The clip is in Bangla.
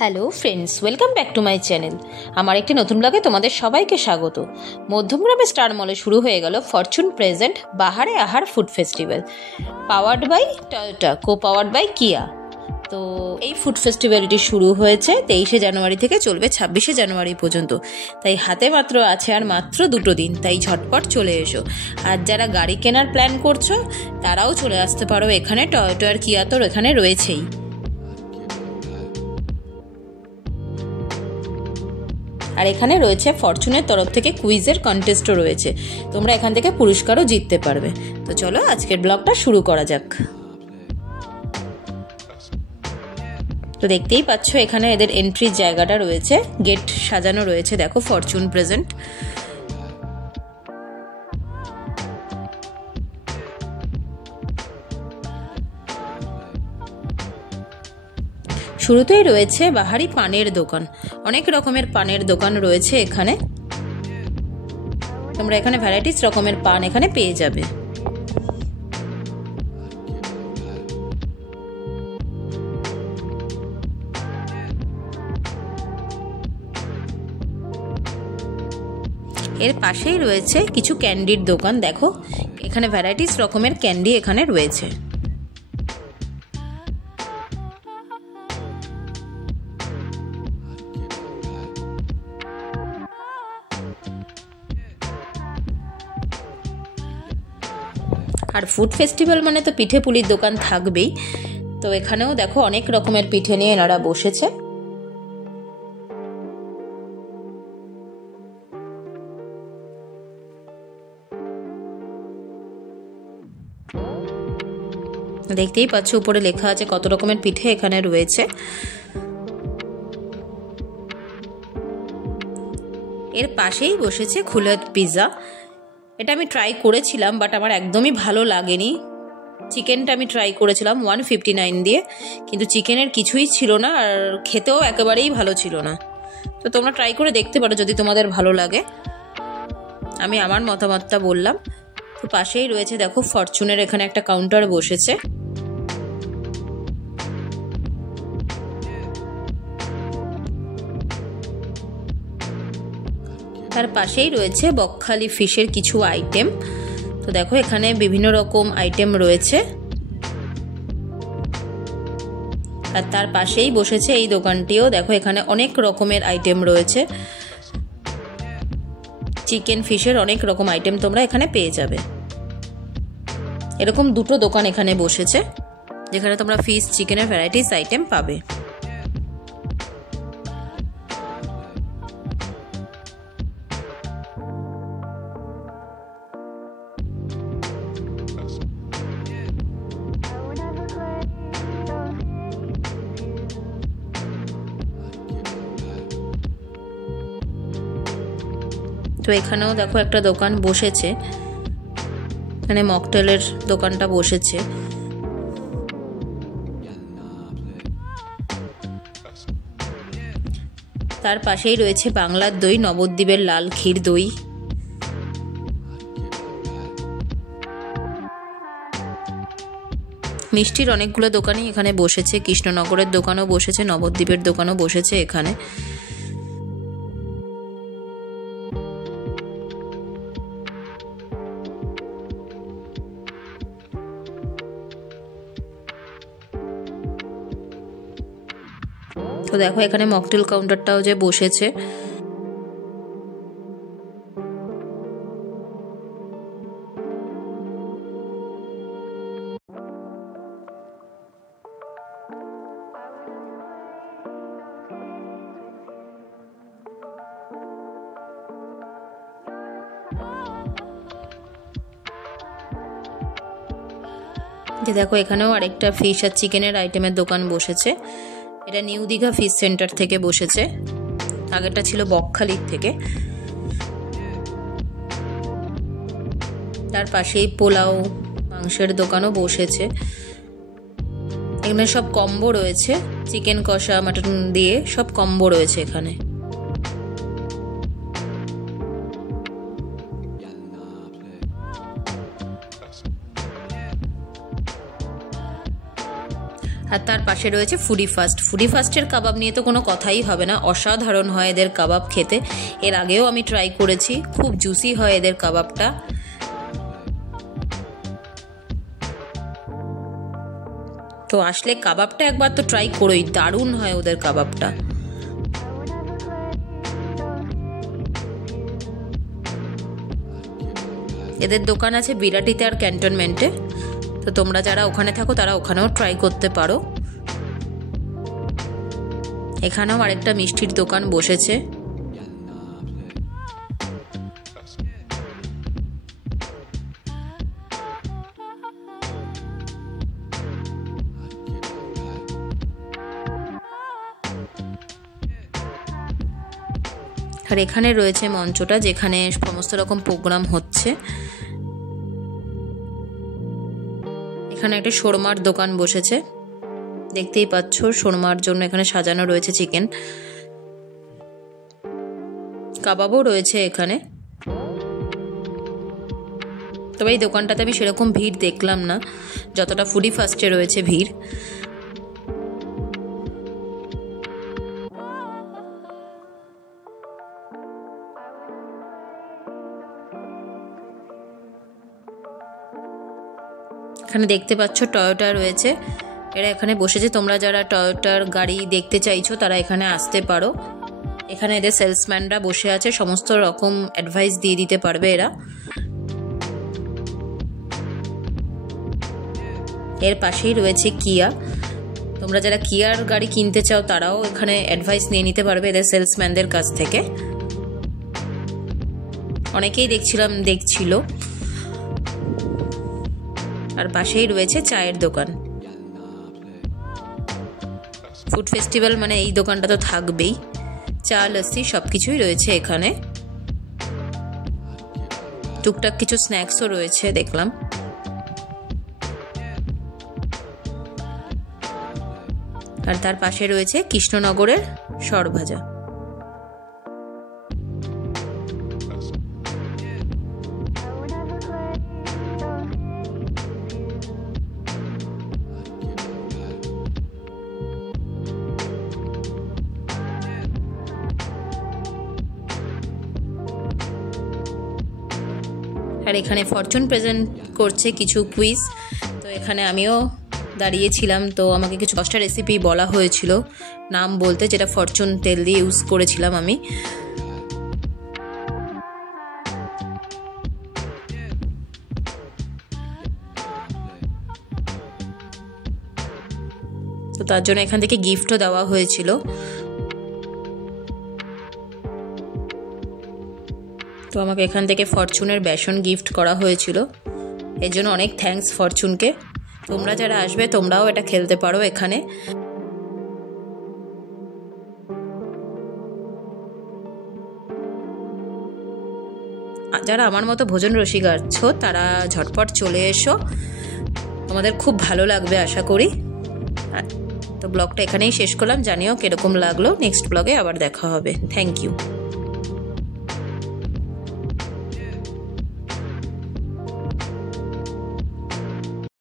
Hello friends, welcome back to my channel. আমার একটি নতুন ব্লগে তোমাদের সবাইকে স্বাগত। মধ্যমগ্রামে স্টার মলে শুরু হয়ে গেল ফরচুন প্রেজেন্ট বাহারে আহার food festival, powered by Toyota, co powered by Kia. তো এই ফুড ফেস্টিভ্যালটি শুরু হয়েছে 23শে জানুয়ারি থেকে, চলবে 26শে জানুয়ারি পর্যন্ত। তাই হাতে মাত্র আছে আর মাত্র 2 দিন, তাই ঝটপট চলে এসো। আর যারা গাড়ি কেনার প্ল্যান করছো তারাও চলে আসতে পারো এখানে। টয়োটা আর কিয়া তো এখানে রয়েছেই। আর এখানে রয়েছে ফরচুনের তরফ থেকে কুইজের কন্টেস্টও রয়েছে, তোমরা এখান থেকে পুরস্কারও জিততে পারবে। তো চলো আজকের ব্লগটা শুরু করা যাক। তো দেখতেই পাচ্ছ এখানে এদের এন্ট্রির জায়গাটা রয়েছে, গেট সাজানো রয়েছে, দেখো ফরচুন প্রেজেন্ট। শুরুতেই রয়েছে বাহারি পানের দোকান, অনেক রকমের পানের দোকান রয়েছে এখানে। তোমরা এখানে ভ্যারাইটিস রকমের পান এখানে পেয়ে যাবে। এর পাশেই রয়েছে কিছু ক্যান্ডির দোকান, দেখো এখানে ভ্যারাইটিস রকমের ক্যান্ডি এখানে রয়েছে। আর ফুড ফেস্টিভ্যাল মানে তো পিঠে পুলির দোকান থাকবেই। তো এখানেও দেখো অনেক রকমের পিঠে নিয়ে এনারা বসেছে। দেখতেই পাচ্ছ উপরে লেখা আছে কত রকমের পিঠে এখানে রয়েছে। এর পাশেই বসেছে খুলেত পিৎজা। এটা আমি ট্রাই করেছিলাম, বাট আমার একদমই ভালো লাগেনি। চিকেনটা আমি ট্রাই করেছিলাম 159 দিয়ে, কিন্তু চিকেনের কিছুই ছিল না, আর খেতেও একেবারেই ভালো ছিল না। তো তোমরা ট্রাই করে দেখতে পারো যদি তোমাদের ভালো লাগে। আমি আমার মতামতটা বললাম। তো পাশেই রয়েছে দেখো ফরচুনের এখানে একটা কাউন্টার বসেছে। তার পাশেই রয়েছে বকখালি ফিশের কিছু আইটেম। তো দেখো এখানে বিভিন্ন রকম আইটেম রয়েছে। আর তার পাশেই বসেছে এই দোকানটিও, দেখো এখানে অনেক রকমের আইটেম রয়েছে। চিকেন ফিশের অনেক রকম আইটেম তোমরা এখানে পেয়ে যাবে। এরকম 2টো দোকান এখানে বসেছে যেখানে তোমরা ফিশ চিকেনের ভ্যারাইটিস আইটেম পাবে। তো এখানেও দেখো একটা দোকান বসেছে, এখানে মকটেলের দোকানটা বসেছে। তার পাশেই রয়েছে বাংলার দই, নবদ্বীপের লাল ক্ষীর দই। মিষ্টির অনেকগুলো দোকানই এখানে বসেছে, কৃষ্ণনগরের দোকানও বসেছে, নবদ্বীপের দোকানও বসেছে এখানে। তো দেখো এখানে মকটেল কাউন্টারটাও যে বসেছে। দেখো এখানেও আরেকটা ফিশ আর চিকেনের আইটেমের দোকান বসেছে। এটা নিউ দীঘা ফিশ সেন্টার থেকে বসেছে, আগেরটা ছিল বকখালির থেকে। তার পাশেই পোলাও মাংসের দোকানও বসেছে। এখানে সব কম্বো রয়েছে, চিকেন কষা মাটন দিয়ে সব কম্বো রয়েছে এখানে। আর তার পাশে রয়েছে ফুডি ফাস্ট। ফুডি ফাস্টের কাবাব নিয়ে তো কোনো কথাই হবে না, অসাধারণ হয় এদের কাবাব খেতে। এর আগেও আমি ট্রাই করেছি, খুব জুসি হয় এদের কাবাবটা। তো আসলে কাবাবটা একবার তো ট্রাই করোই, দারুণ হয় ওদের কাবাবটা। এদের দোকান আছে বিরাটিতে আর ক্যান্টনমেন্টে, তো তোমরা যারা ওখানে থাকো তারা ওখানেও ট্রাই করতে পারো। এখানেও আরেকটা মিষ্টির দোকান বসেছে। আর এখানে রয়েছে মঞ্চটা যেখানে সমস্ত রকম প্রোগ্রাম হচ্ছে। এখানে একটা শোরমার দোকান বসেছে, দেখতেই পাচ্ছ শোরমার জন্য এখানে সাজানো রয়েছে চিকেন। কাবাবও রয়েছে এখানে। তবে এই দোকানটাতে আমি সেরকম ভিড় দেখলাম না যতটা ফুডি ফাস্টে রয়েছে ভিড়। এখানে দেখতে পাচ্ছ টয়োটা রয়েছে, এরা এখানে বসেছে। তোমরা যারা টয়োটার গাড়ি দেখতে চাইছো তারা এখানে আসতে পারো। এখানে এদের সেলসম্যানরা বসে আছে, সমস্ত রকম অ্যাডভাইস দিয়ে দিতে পারবে এরা। এর পাশেই রয়েছে কিয়া। তোমরা যারা কিয়ার গাড়ি কিনতে চাও তারাও এখানে অ্যাডভাইস নিয়ে নিতে পারবে এদের সেলসম্যানদের কাছ থেকে। অনেকেই দেখছিল। আর পাশেই রয়েছে চায়ের দোকান। ফুড ফেস্টিভ্যাল মানে এই দোকানটা তো থাকবেই, চা লস্যি সবকিছুই রয়েছে এখানে। টুকটাক কিছু স্ন্যাক্সও রয়েছে দেখলাম। আর তার পাশে রয়েছে কৃষ্ণনগরের সরভাজা। আর এখানে ফরচুন প্রেজেন্ট করছে কিছু কুইজ, তো এখানে আমিও দাঁড়িয়েছিলাম। তো আমাকে কিছু 10টা রেসিপি বলা হয়েছিল নাম বলতে, যেটা ফরচুন তেল দিয়ে ইউজ করেছিলাম আমি। তো তার জন্য এখান থেকে গিফটও দেওয়া হয়েছিল। তো আমাকে এখান থেকে ফরচুনের বেসন গিফট করা হয়েছিল, এর জন্য অনেক থ্যাঙ্কস ফরচুনকে। তোমরা যারা আসবে তোমরাও এটা খেলতে পারো এখানে। যারা আমার মতো ভোজন রসিক আছো তারা ঝটপট চলে এসো, তোমাদের খুব ভালো লাগবে আশা করি। তো ব্লগটা এখানেই শেষ করলাম, জানিও কিরকম লাগলো। নেক্সট ব্লগে আবার দেখা হবে। Thank you.